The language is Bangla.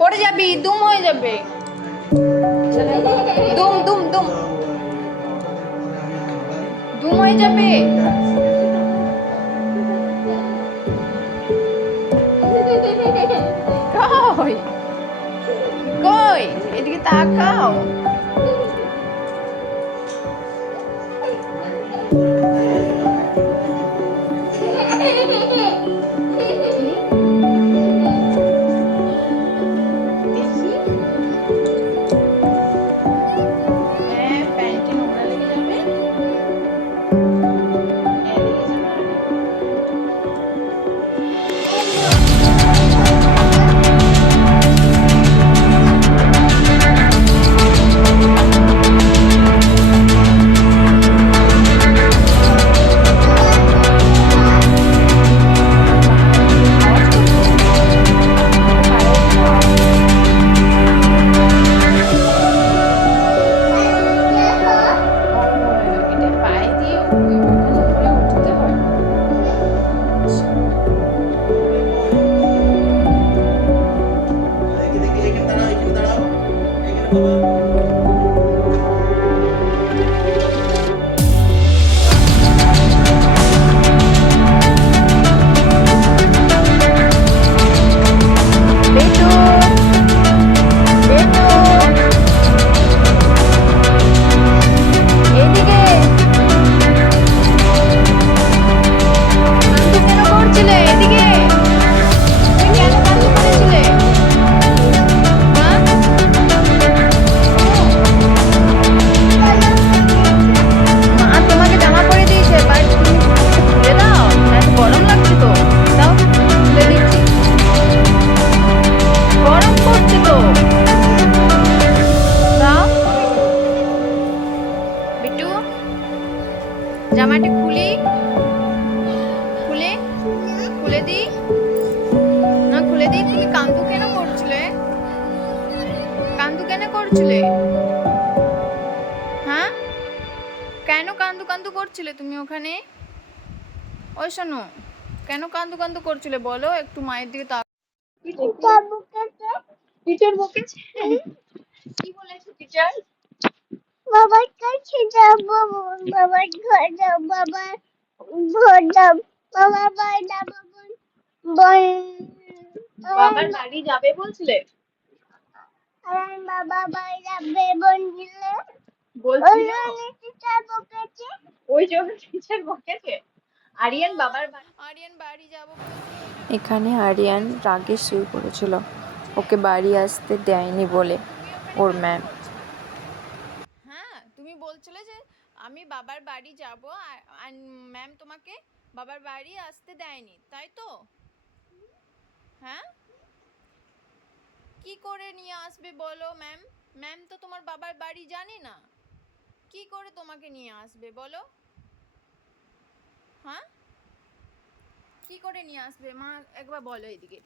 পড়ে যাবি, দুম হয়ে যাবে। দুম দুম দুম দুম হয়ে যাবে। কই কই এদিকে তাকাও। জামাটি খুলি, খুলে খুলে দি না, খুলে দি। তুমি কান্দু কেন করছিলে? কান্দু কেন করছিলে? হ্যাঁ, কেন কান্দু কান্দু করছিলে তুমি ওখানে? ওই শোনো, কেন কান্দু কান্দু করছিলে বলো? একটু মায়ের দিকে তাকাও। টিচার বকেছে? কি বলেছে টিচার? বাবার কাছে যাব, বাবার ঘর যাব, বাবার ঘর যাব, বাবার বাড়ি যাব, বাবার বাড়ি যাবে বলছিলে? আর বাবা বাড়ি যাবে বলছিলে? বলছিলে টিচার বকেছে। ওই জন্য টিচার বকেছে। আরিয়ান বাবার বাড়ি, আরিয়ান বাড়ি যাব। এখানে আরিয়ান রাগে শুয়ে পড়েছিল ওকে বাড়ি আসতে দেয়নি বলে ওর ম্যাম। হ্যাঁ, তুমি বলছিলে যে আমি বাবার বাড়ি যাব আর ম্যাম তোমাকে বাবার বাড়ি আসতে দেয়নি, তাই তো? হ্যাঁ, কি করে নিয়ে আসবে বলো? ম্যাম ম্যাম তো তোমার বাবার বাড়ি জানে না, কি করে তোমাকে নিয়ে আসবে বলো? হ্যাঁ, কি করে নিয়ে আসবে মা একবার বলো এদিকে।